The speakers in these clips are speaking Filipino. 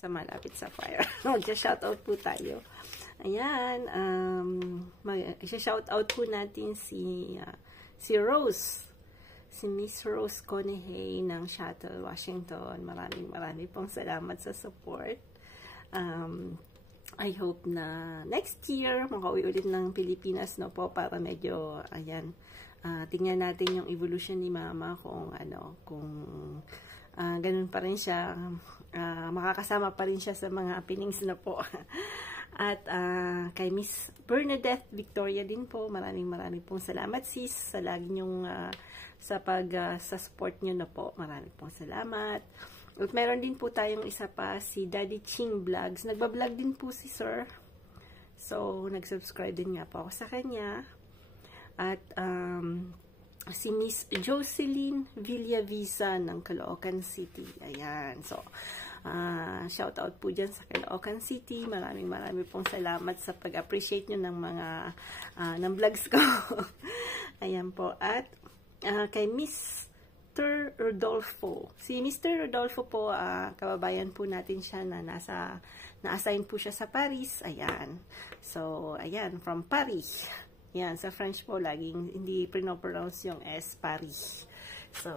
sa malapit sa fire. Mag-shoutout po tayo. Ayan, shoutout po natin si Rose. Si Miss Rose Conehey ng Seattle, Washington. Maraming pong salamat sa support. I hope na next year makauwi ulit ng Pilipinas, no po, para medyo, ayan, tingnan natin yung evolution ni Mama kung ganun pa rin siya, makakasama pa rin siya sa mga happenings na po. At kay Miss Bernadette Victoria din po, maraming pong salamat sis sa lagi nyong sa support nyo na po. Maraming pong salamat. At meron din po tayong isa pa, si Daddy Ching Vlogs. Nagbablog din po si Sir. So, nag-subscribe din nga po ako sa kanya. At si Miss Jocelyn Villavisa ng Caloocan City. Ayan. So, shout out po dyan sa Caloocan City. Maraming pong salamat sa pag-appreciate nyo ng mga ng vlogs ko. Ayan po. At kay Mr. Rodolfo. Si Mr. Rodolfo po, kababayan po natin siya na na-assign po siya sa Paris. Ayan. So, ayan, from Paris. Yan, sa French po, laging hindi pinopronounce yung S, Paris. So,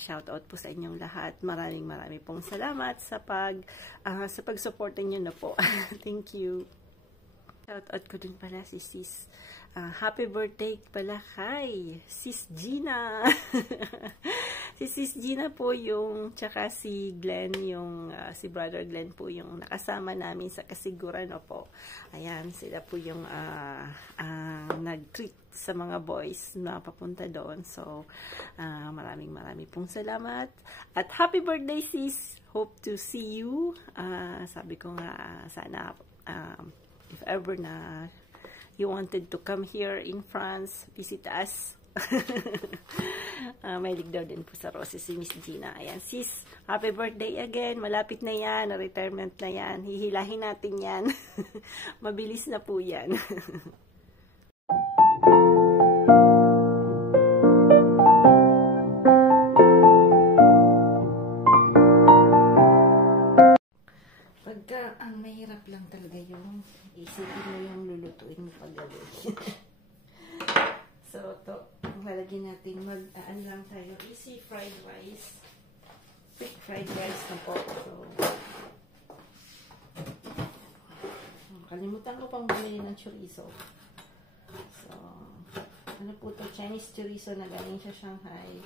shout out po sa inyong lahat. Maraming pong salamat sa pag-support niyo na po. Thank you. Shout out ko din pala si Sis. Happy birthday pala kay Sis Gina. Si Sis Gina po yung, tsaka si Glenn, yung, si Brother Glenn po yung nakasama namin sa kasiguran, no po. Ayan, sila po yung nag-treat sa mga boys na papunta doon. So, maraming pong salamat. At happy birthday sis. Hope to see you. Sabi ko nga, sana, if ever na you wanted to come here in France, visit us. May daw din po sa roses si Miss Gina. Ayan, sis, happy birthday again. Malapit na yan, retirement na yan. Hihilahin natin yan. Mabilis na po yan. Pagka ang mahirap lang talaga yung isipin mo yung lulutuin mo paggabi. So, ito, lalagyan natin ano lang tayo, easy fried rice. Quick fried rice na po. So, kalimutan ko pang bumili ng chorizo. So, ano po ito? Chinese chorizo na galing sa Shanghai.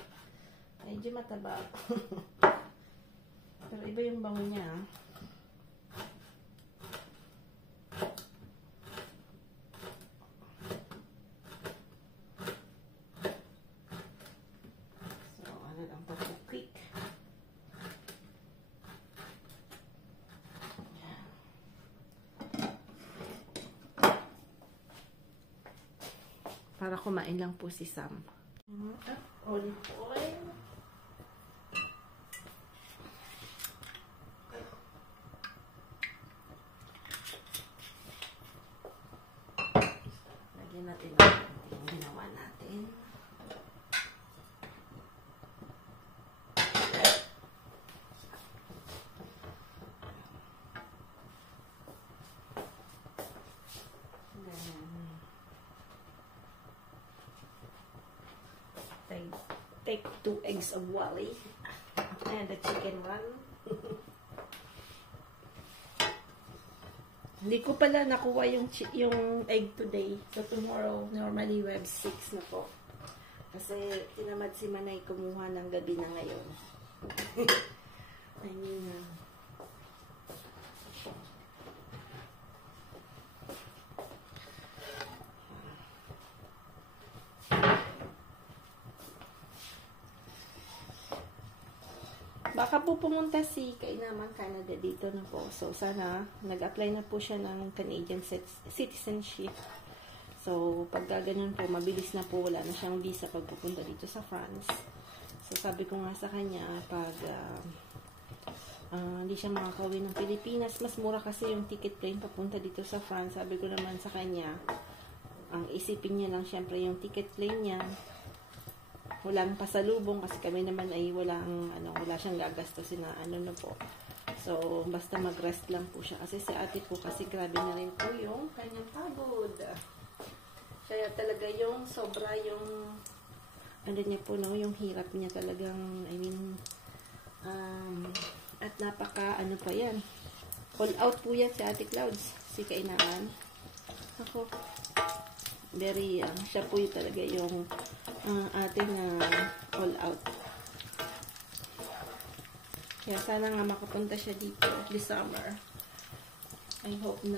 Medyo mataba. Pero iba yung bango niya. Para kumain lang po si Sam. Olive oil. Lagyan natin ang ginawa natin. Take 2 eggs of wally and the chicken one. Hindi ko pala nakuha yung egg today. So tomorrow, normally we have 6 na po. Kasi tinamad si Manay kumuha ng gabi na ngayon. I mean, baka po pumunta si Kainaman Canada dito na po. So, sana nag-apply na po siya ng Canadian citizenship. So, pagka ganun po, mabilis na po. Wala na siyang visa pag pupunta dito sa France. So, sabi ko nga sa kanya, pag hindi siya makakauwi ng Pilipinas, mas mura kasi yung ticket plane papunta dito sa France. Sabi ko naman sa kanya, ang isipin niya lang syempre yung ticket plane niya. Walang pasalubong kasi kami naman ay wala siyang gagastusin na ano na po. So, basta mag-rest lang po siya. Kasi si ate po, kasi grabe na rin po yung kanyang pagod. Kaya talaga yung sobra yung ano niya po, no, yung hirap niya talagang, I mean, at napaka, ano pa yan, all out po yan si Ate Clouds, si Kainaan. Ako, very, siya po yung talaga yung ate na all out. Kaya sana nga makapunta siya dito this summer. I hope na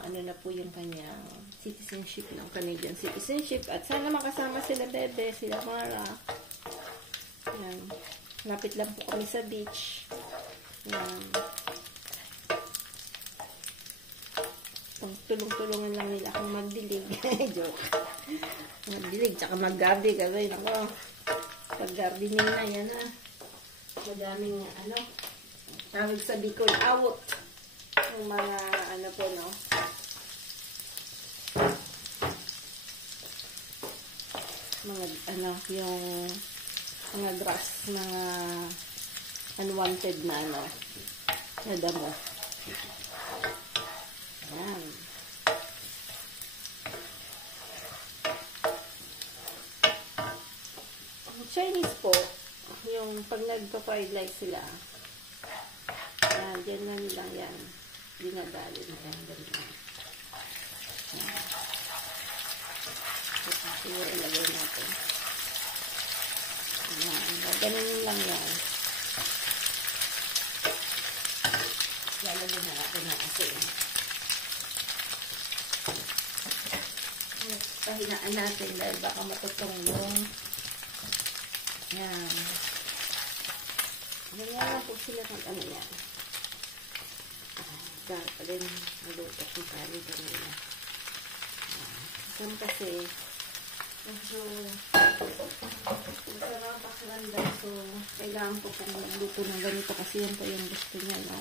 ano na po yung kanyang citizenship ng Canadian citizenship. At sana makasama sila Bebe, sila Mara. Yan. Lapit lang po kami sa beach. Yan. Tulong-tulungan lang nila akong magdilig. Joke. Magdilig, tsaka mag-garden kami. Ako, pag-gardening na yan ha. Madaming ano, tawag sa Bicol awot. Yung mga ano po, no, mga ano, yung mga grass, mga unwanted na ano, na damo. Ayan. Chinese po, yung pag nagpa-fried like sila, ayan, dyan na nilang yan. Dinadali na yan. Ganyan. Siguro ilagay natin. Ayan. Ganun lang yan. Lalagyan na natin na asin. Pahinaan natin dahil baka matutong yung yan. Ganyan lang po sila ng ano yan. Sarap pa din maluto kung kali kanina. Kasi medyo masarap pakiramdam. So, kailangan po kung magluto ng ganito kasi yan po yung gusto niya, no?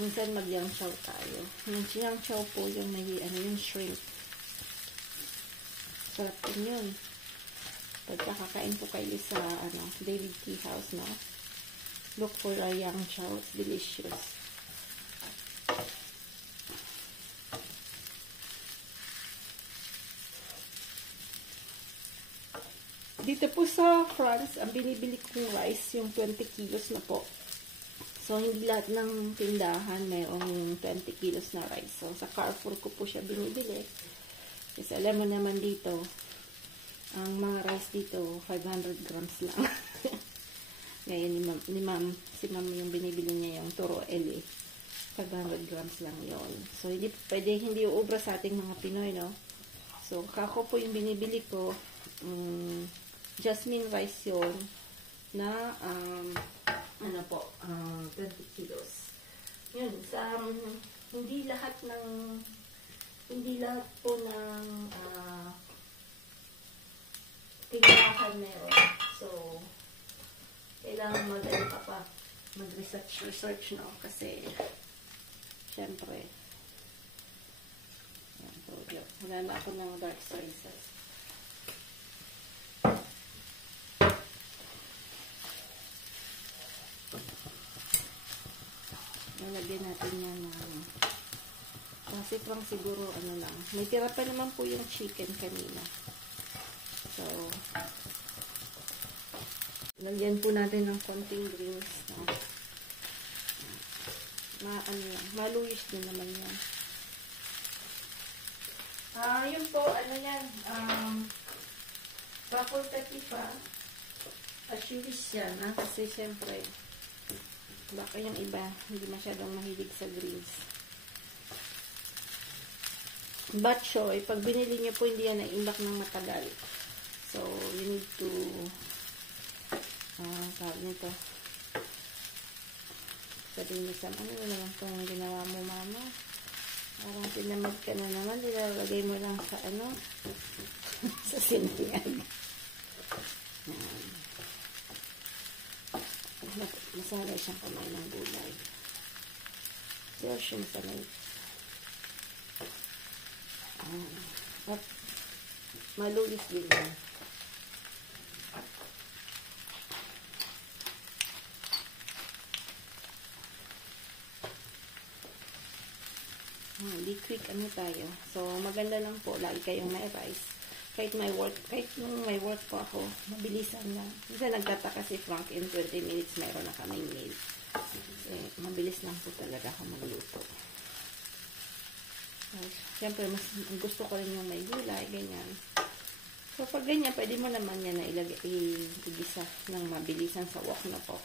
Minsan mag-yang chow tayo. Yung yang chow po yung may ano, yung shrimp. Sarap din yun. Pagkakakain po kayo sa ano, David Tea House, no? Look for a yang chow. It's delicious. Dito po sa France, ang binibili kong rice, yung 20 kilos na po. So, hindi lahat ng tindahan mayroong 20 kilos na rice. So, sa Carrefour ko po siya binibili. Kasi alam mo naman dito, ang mga rice dito, 500 grams lang. Ngayon, si ma'am yung binibili niya yung Toro L. 500 grams lang yon. So, hindi pwede, hindi uubra sa ating mga Pinoy, no? So, kako po yung binibili ko, jasmine rice yon na, ano po, 20 kilos. Yun, sa, hindi lahat po ng, tindahan meron. So, kailangan mag-research, no? Kasi, syempre, yan, so, yun. Wala na ako ng dark spices. Nalagyan natin yan ng kasi pang siguro, ano lang. May tira pa naman po yung chicken kanina. So, lagyan po natin ng konting greens. No? Ano lang, maluwish din naman yan. Yun po, ano yan, facultative pa. Assuris yan, ha? Kasi syempre, baka yung iba, hindi masyadong mahilig sa greens. Bok choy, pag binili niyo po, hindi yan naimbak ng matagal. So, you need to, sabi nito, sabihin niyo sa, ano naman itong ginawa mo, mama? Parang pinamag ka na naman, nilalagay mo lang sa, ano, sa sinangag. Masanay siyang kamay ng gulay. Pero siyang sanay. At Malulis din yan. Hindi quick ano tayo. So, maganda lang po. Lagi kayong may rice. Kahit nung may work po ako, mabilisan lang. Kasi nagtataka si Frank in 20 minutes meron na kaming meal. Kasi mabilis lang po talaga ako magluto. So, siyempre, mas gusto ko rin yung may gulay, ganyan. So, pag ganyan, pwede mo naman yan na igisa ng mabilisan sa wok na po.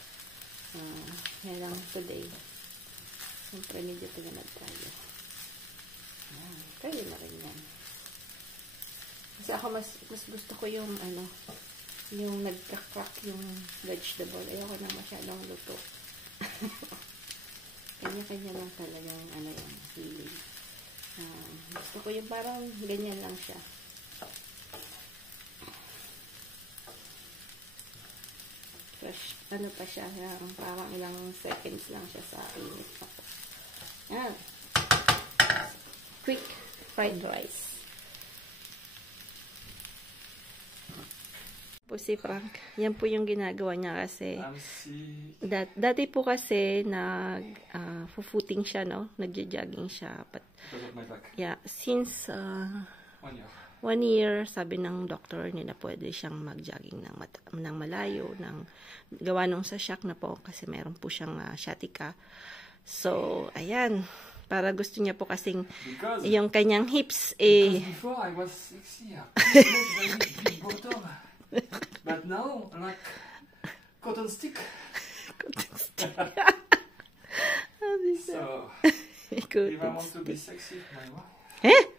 Yan lang today. Siyempre, medyo tagamad tayo. Kaya na rin yan. Kasi ako mas gusto ko yung yung nagka-crack yung vegetable. Ayoko na masyadong luto. Kanya-kanya lang talagang yung hilig. Gusto ko yung parang ganyan lang siya. Fresh, pa siya, parang ilang seconds lang siya sa init pa po. Yan. Quick fried rice. Po si Frank. Yan po yung ginagawa niya kasi dati po kasi fufuting siya, no? Nagja-jogging siya. But, yeah, since 1 year, sabi ng doctor nila pwede siyang mag-jogging ng malayo, gawa nung sa shock na po kasi meron po siyang sciatica. So, ayan. Para gusto niya po kasing yung kanyang hips before I was 6 years. Big bottom. But now, like cotton stick. Cotton stick. So, if I want to be sexy, my wife.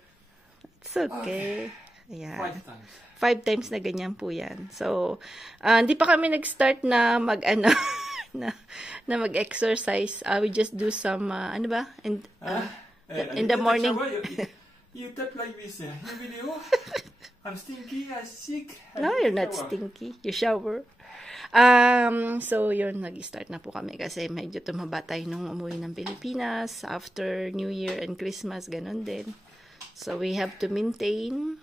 It's okay. Ayan. 5 times. 5 times na ganyan po yan. So, hindi pa kami nag-start na na mag-exercise. We just do some, in the morning. You tap like this in video. I'm stinky, I'm sick. No, you're not stinky. You shower. So, yun, nag-start na po kami kasi medyo tumaba tayo nung umuwi ng Pilipinas. After New Year and Christmas, ganun din. So, we have to maintain.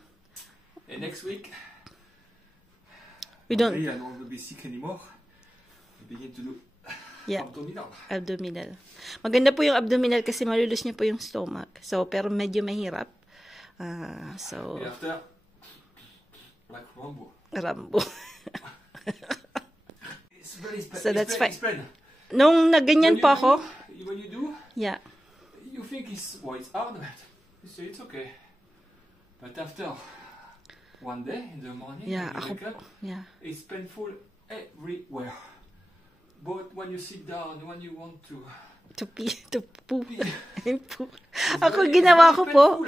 And next week, I don't want to be sick anymore. We begin to do abdominal. Maganda po yung abdominal kasi malulus niya po yung stomach. So, pero medyo mahirap. So, after, like Rambo. So, that's fine. Nung naganyan po ako, when you do, you think it's hard, but you say it's okay. But after one day in the morning, you wake up, it's painful everywhere. But when you sit down, when you want to poop. Ako ginawa ko po.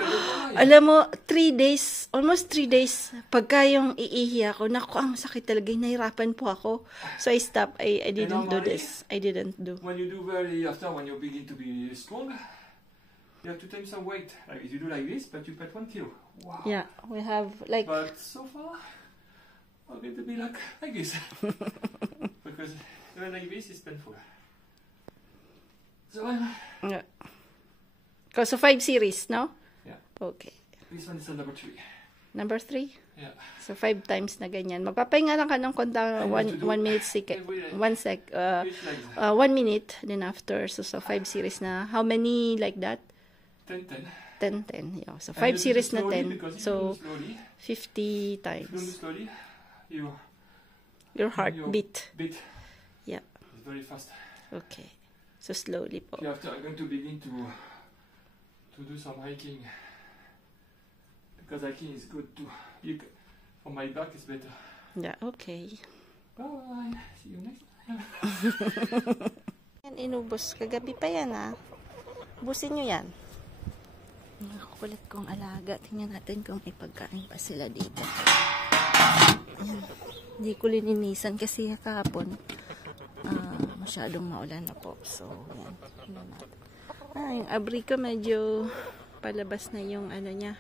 Alam mo, 3 days, almost 3 days, pagka yung iihi ako, naku, ang sakit talaga, nahirapan po ako. So I stopped, I didn't do this. I didn't do. When you do after, when you begin to be strong, you have to take some weight. Like you do like this, but you put 1 kilo. Wow. Yeah, we have like. But so far, I'm going to be like this. Because even like this is painful. So So 5 series, no? Yeah. Okay. This one is number 3. Number 3? Yeah. So 5 times na ganyan. Magpapahinga lang ka ng konta 1 minute second. 1 minute then after. So 5 series na. How many like that? 10. Yeah. So 5 series na 10. So 50 times. If you do slowly, your heart beat. Yeah. It's very fast. Okay. So slowly po. After I'm going to begin to do some hiking. Because hiking is good too. For my back is better. Yeah, okay. Bye. See you next time. Yan, inubos. Kagabi pa yan, ha. Ubusin nyo yan. Kukulit kong alaga. Tingnan natin kung may pagkain pa sila dito. Ayan. Hindi ko lininisan kasi kahapon masyadong maulan na po. So, yan. Yung abri ko medyo palabas na yung niya.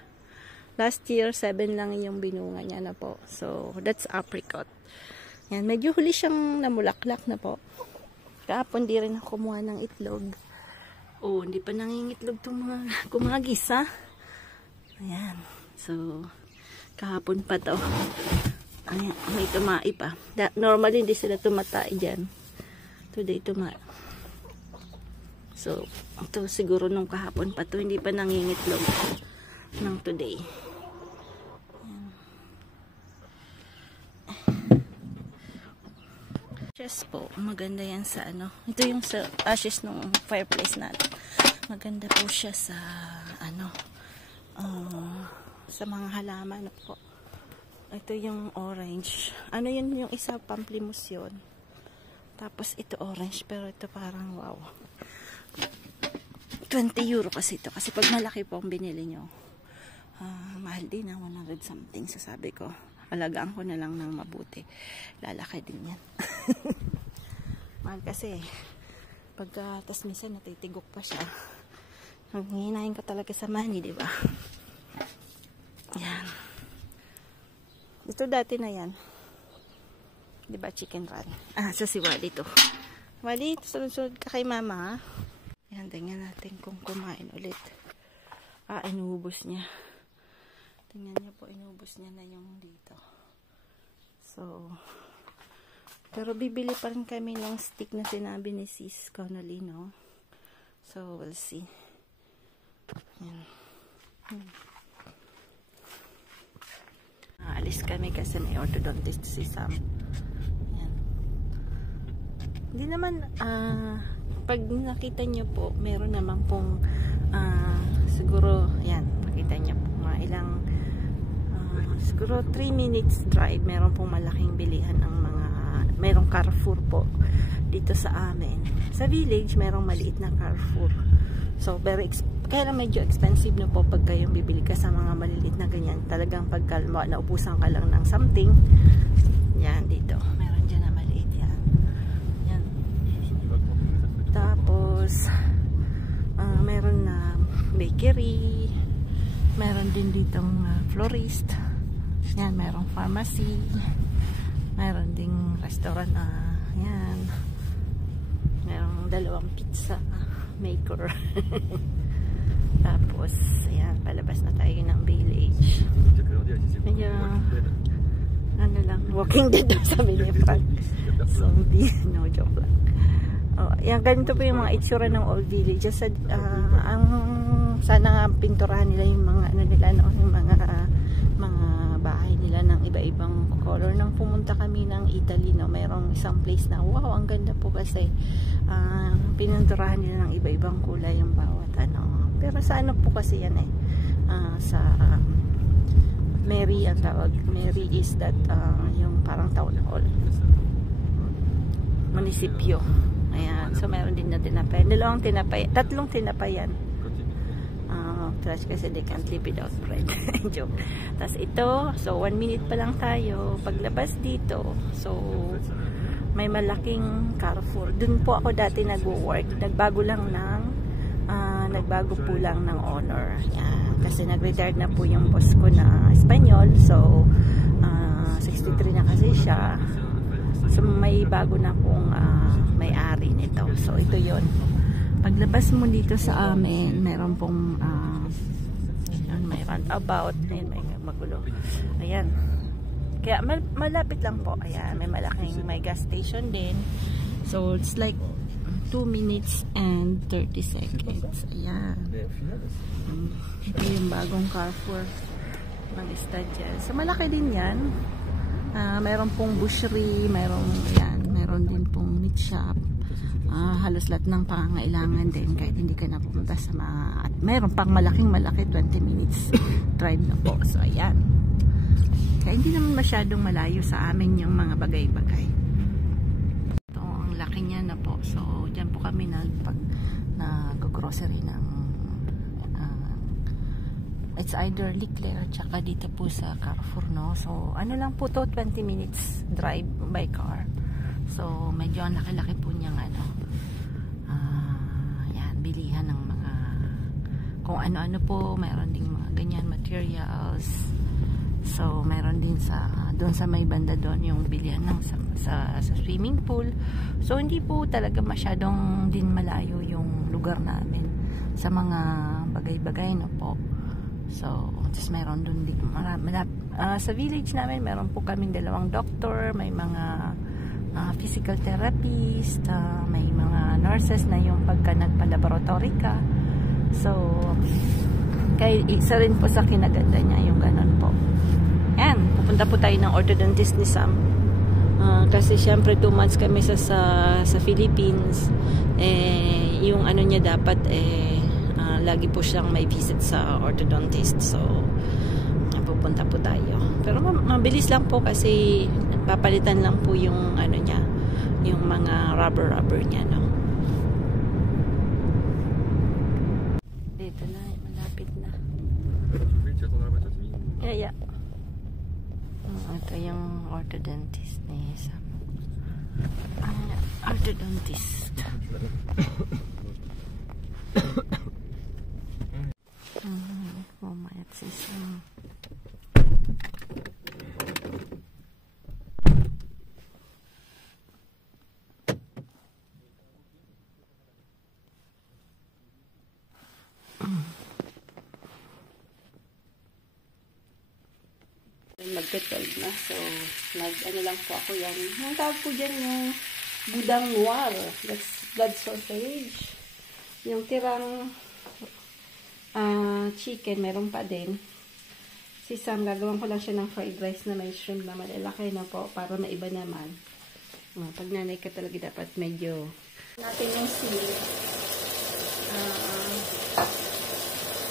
Last year, 7 lang yung binunga niya na po. So, that's apricot. Yan, medyo huli siyang namulaklak na po. Kahapon di rin ako kumuha ng itlog. Oh, hindi pa nangingitlog itong mga kumagis, ha? Ayan. So, Kahapon pa to. Ay, may tumai pa. Normally hindi sila tumatay dyan. Today tuma. So, ito siguro nung kahapon pa to. Hindi pa nangingitlog ng today. Ashes po. Maganda yan sa ano. Ito yung sa ashes ng fireplace natin. Maganda po siya sa ano. Sa mga halaman po. Ito yung orange. Ano yun yung isa? Pamplimousse yun. Tapos ito orange. Pero ito parang wow. 20 euro kasi ito. Kasi pag malaki po ang binili nyo. Mahal din na 100 something. So sabi ko, alagaan ko na lang ng mabuti. Lalaki din yan. Mahal kasi. Pagka tas minsan natitigok pa siya. Hinahin ka talaga sa money, di ba? Yan. Ito dati na yan. Di ba chicken run? So si Wally to. Wally, sunod-sunod ka kay mama, ha? Yan, tingnan natin kung kumain ulit. Inubos niya. Tingnan niyo po, inubos niya na yung dito. So, pero bibili pa rin kami ng stick na sinabi ni Sis Connolly, no? So, we'll see. Yan. Alis kami kasi may orthodontist si Sam. Yan. Hindi naman, pag nakita nyo po, meron naman pong, siguro, yan, makita nyo po, mga ilang, siguro 3 minutes drive, meron pong malaking bilihan ng mga, merong Carrefour po, dito sa amin. Sa village, merong maliit na Carrefour. So, kaya lang medyo expensive na po pag kayong bibili ka sa mga maliliit na ganyan. Talagang pagka naubusan ka lang ng something, yan, dito. Meron dyan na maliit yan. Yan. Tapos, meron na bakery. Meron din ditong florist. Yan, merong pharmacy. Meron ding restaurant. Yan. Merong 2 pizza maker. Tapos, ayan, palabas na tayo ng village. Medyo, ano lang, Walking Dead sabi ni Frank. So, no joke lang. Yan, ganito po yung mga itsura ng old villages. Sana pinturahan nila yung mga, ano nila, no, yung mga bahay nila ng iba-ibang color. Nang pumunta kami ng Italy, no, mayroong isang place na, wow, ang ganda po kasi pininturahan nila ng iba-ibang kulay yung bawat ano. Pero sa ano po kasi yan sa Mary ang tawag. Mary is that yung parang town hall. Munisipyo. Ayan. So meron din na tinapay. 2 tinapay. 3 tinapay yan. Kasi they can't live without bread. Joke. Tapos ito, so 1 minute pa lang tayo. Paglabas dito, so may malaking Carrefour. Dun po ako dati nag-work. Nagbago po lang ng owner. Yan. Kasi nag-retired na po yung boss ko na Espanyol. So 63 na kasi siya. So may bago na pong may-ari nito. So ito yon. Paglabas mo dito sa amin, meron pong may roundabout, may magulo. Ayan. Kaya malapit lang po. Ayan, may may gas station din. So it's like 2 minutes and 30 seconds. Ayan. Ito yung bagong Carrefour ng Estadia. So malaki din yan. Meron pong butchery, meron din pong meat shop. Halos lahat ng pangangailangan din kahit hindi ka napupunta sa mga, at meron pang malaki 20 minutes drive na po. So ayan, kaya hindi naman masyadong malayo sa amin yung mga bagay-bagay. Ito ang laki niya na po. So dyan po kami nag-grocery ng it's either Leclerc tsaka dito po sa Carrefour, no? So ano lang po to, 20 minutes drive by car. So medyo ang laki-laki po niyang bilihan ng mga kung ano-ano po. Meron ding mga ganyan materials. So meron din doon sa may banda doon yung bilihan ng sa swimming pool. So hindi po talaga masyadong din malayo yung lugar namin sa mga bagay-bagay na po. So just meron doon din Sa village namin, meron po kaming 2 doktor, may mga physical therapist, may mga nurses na yung pagka nagpa-laboratory ka. So, kaya isa rin po sa kinaganda niya yung ganun po. Yan, pupunta po tayo ng orthodontist ni Sam. Kasi syempre 2 months kami sa Philippines. Yung ano niya dapat lagi po siyang may visit sa orthodontist. So, pupunta po tayo. Pero mabilis lang po kasi papalitan lang po yung ano niya, yung mga rubber niya, no. Dito na, malapit na. Yeah. Ito yung orthodontist ni Sam. Orthodontist. Mamayat si Sam. Magte-12 na. So, ano lang po ako yan. Ang tawag po dyan yung budang noir. That's blood sausage. Yung tirang chicken, meron pa din. Si Sam, gagawin ko lang siya ng fried rice na may shrimp na malalaki na po para maiba naman. Pag nanay ka talaga dapat medyo natin yung sili.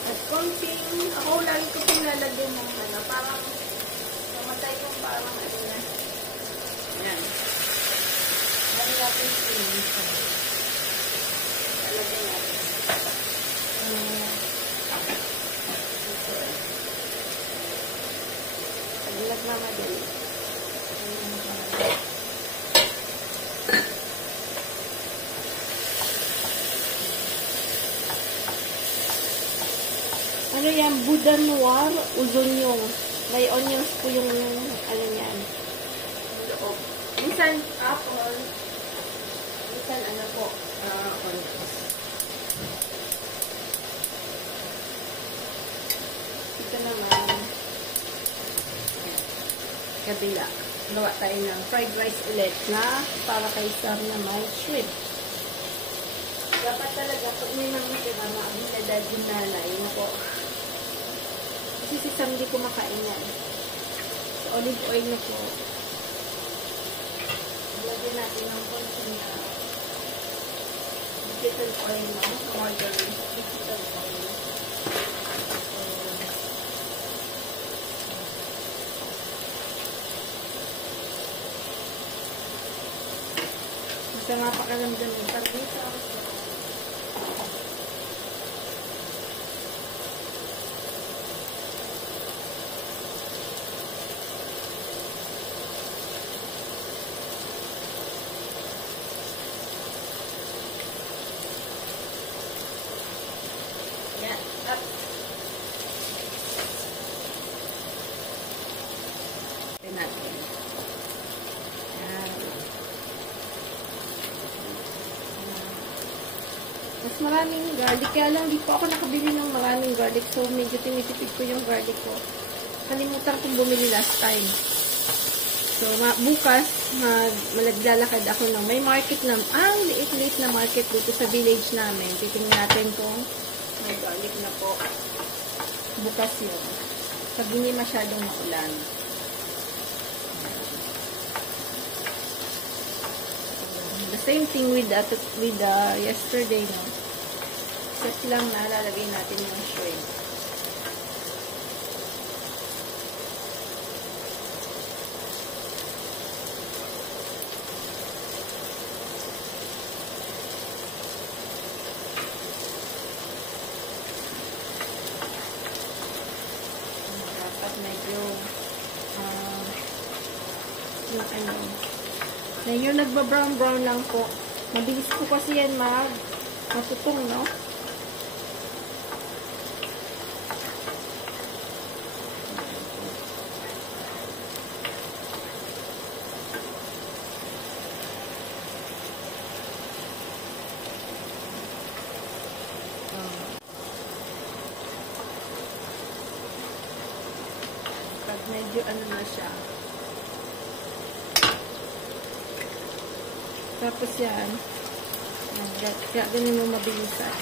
At konting, ako lagi ko pinalagyan ng ano, parang namatay yung parang ano na. Yan. Lagi natin sili. Talagyan natin. Pag nagmamadali. Ano yan? Budang noir o onion. May onions po yung ano yan. Loob. Minsan apple. Minsan ano po. Onions. Ito naman. Kabila. Gawa tayo ng fried rice ulit na para kay Sam na may shrimp. Dapat talaga pag may mga tira maabilidad yung nanay na po. Kasi si Sam di kumakain yan. So, olive oil na po. Lagyan natin ng konting vegetal oil, no? Margarine. Vegetal oil. Basta nga pakalamdam yung parmita. Yan. Up. Ito natin. Yan. Mas maraming garlic. Kaya lang, di po ako nakabili ng maraming garlic. So, medyo tinitipid ko yung garlic ko. Kalimutan kong bumili last time. So, bukas, maglalakad ako ng may market na, liit-liit na market dito sa village namin. Titingnan natin kung may garlic na po. Bukas yun. Pag hindi masyadong maulan. The same thing with yesterday, no? Set lang na lalagay natin yung shrimp. Dapat medyo yung nagba-brown lang po. Mabilis po kasi yan matutong, no? medyo ano na siya. Tapos yan, gagawin mo mabilisan.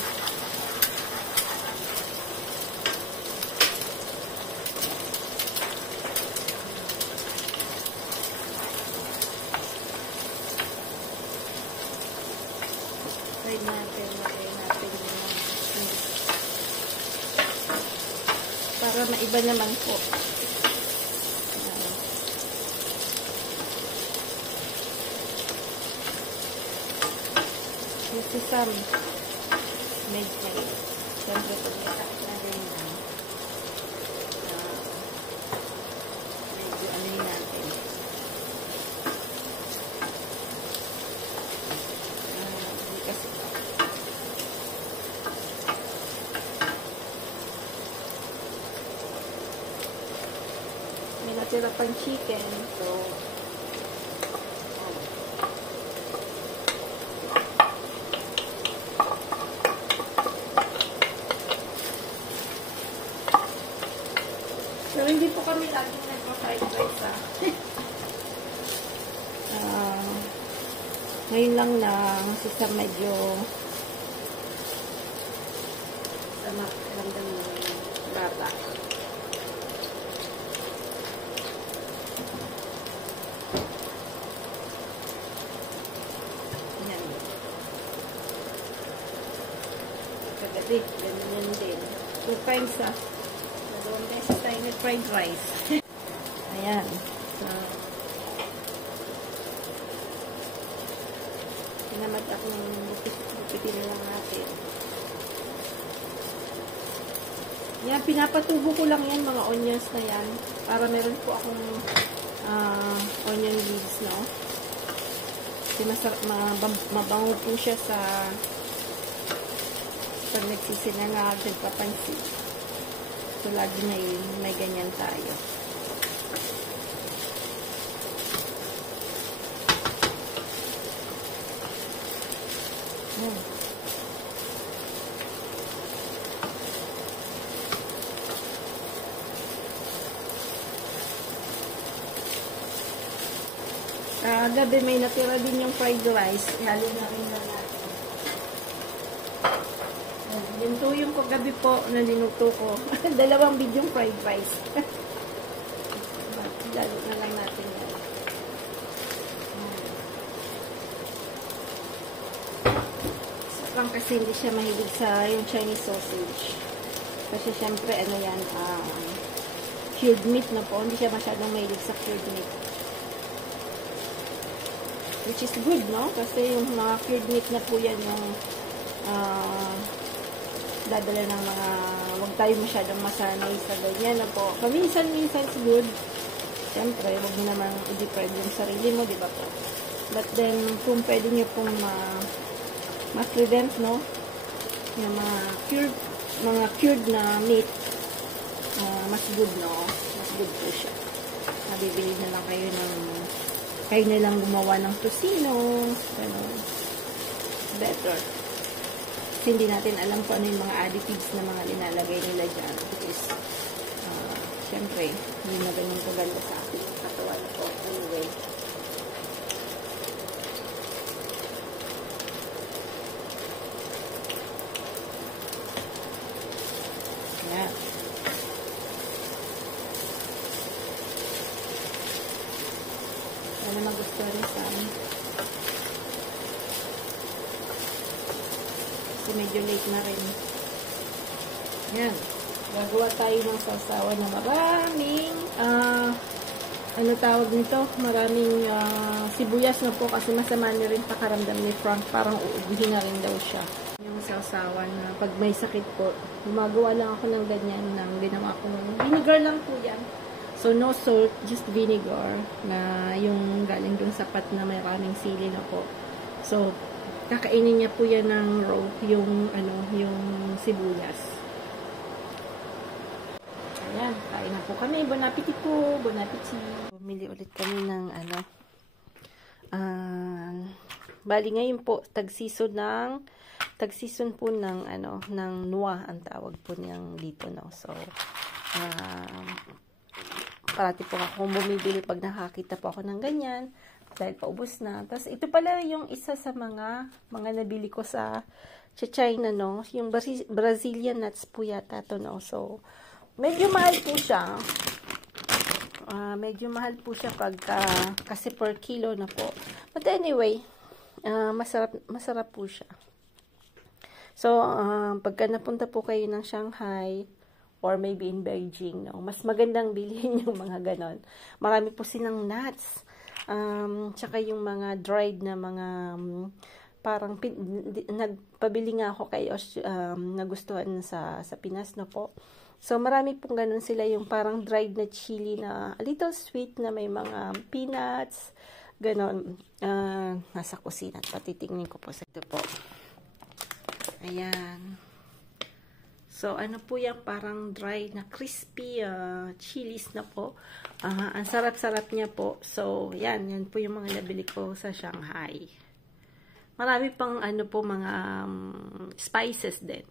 Try natin yung para maiba naman po. Yung sesame medyo siyempre po medyo ano yun natin kasi may natira pang chicken, so hindi po kami laging nagpa-fried rice ngayon lang kasi sa medyo sama ramdam ng bata. Yan. Kagabi, ganyan din. 2 times dalawang beses tayo nag-fried rice. Ayan. So, pinamad akong gupitin na lang natin. Yan, pinapatubo ko lang yan, mga onions na yan. Para meron po akong onion leaves, no? Kasi mabango po siya sa pag nagsisinangag, nagpapansin. So, lagi ngayon, may ganyan tayo. Gabi may natira din yung fried rice. Ihalo na rin na natin. Yung tuyong ko gabi po na niluto ko. 2 bidyong fried rice. Lalo na lang natin yan. Sakang kasi hindi siya mahilig sa yung Chinese sausage. Kasi syempre ano yan, cured meat na po. Hindi siya masyadong mahilig sa cured meat. Which is good, no? Kasi yung mga cured meat na po yan yung dadala ng mga huwag tayo masyadong masanay sa ganyan na po. Paminsan-minsan is good. Siyempre, huwag mo namang i-deprive yung sarili mo, di ba po? But then, kung pwede nyo pong ma-prevent, no? Yung mga cured na meat, mas good, no? Mas good po siya. Nabibili na lang kayo ng kayo nilang gumawa ng tocino, gano'n. Better. Kasi hindi natin alam kung ano yung mga additives na mga linalagay nila dyan. Because, syempre, hindi na ganyan kaganda sa akin. Katawa na po. Anyway. Yan. Sana magustuhan niyo sa amin. Kasi medyo late na rin. Yan. Gagawa tayo ng sasawa na maraming ano tawag nito? Maraming sibuyas na po kasi masama na rin pakaramdam ni Frank. Parang uubuhin na rin daw siya. Yung sasawa na pag may sakit po, gumagawa lang ako ng ganyan ng ginawa ko. Vinegar lang po yan. So, no salt, just vinegar na yung galing dun sa pat na maraming sili na po. So, kakainin niya po yan ng raw, yung sibuyas. Ayan, kain na po kami. Bon appetit po. Bon appetit. Bumili ulit kami ng bali ngayon po, tag-season po ng ng noa ang tawag po niyang dito, no. So, Parati po akong bumibili pag nakakita po ako ng ganyan. Dahil paubos na. Tapos, ito pala yung isa sa mga nabili ko sa China, no? Yung Brazilian nuts po yata to, no? So, medyo mahal po siya. Medyo mahal po siya kasi per kilo na po. But anyway, masarap po siya. So, pagka napunta po kayo ng Shanghai, or maybe in Beijing, no, mas magandang bilhin yung mga ganon. Marami po silang nuts. Tsaka yung mga dried na mga, parang, nagpabili nga ako kay nagustuhan sa Pinas, no po. So, marami pong ganon sila, yung parang dried na chili na a little sweet na may mga peanuts, ganon. Nasa kusina. Patitingnin ko po sa ito po. Ayan. So, ano po yan? Parang dry na crispy chilies na po. Ang sarap-sarap niya po. So, yan. Yan po yung mga nabili ko sa Shanghai. Marami pang ano po, mga spices din.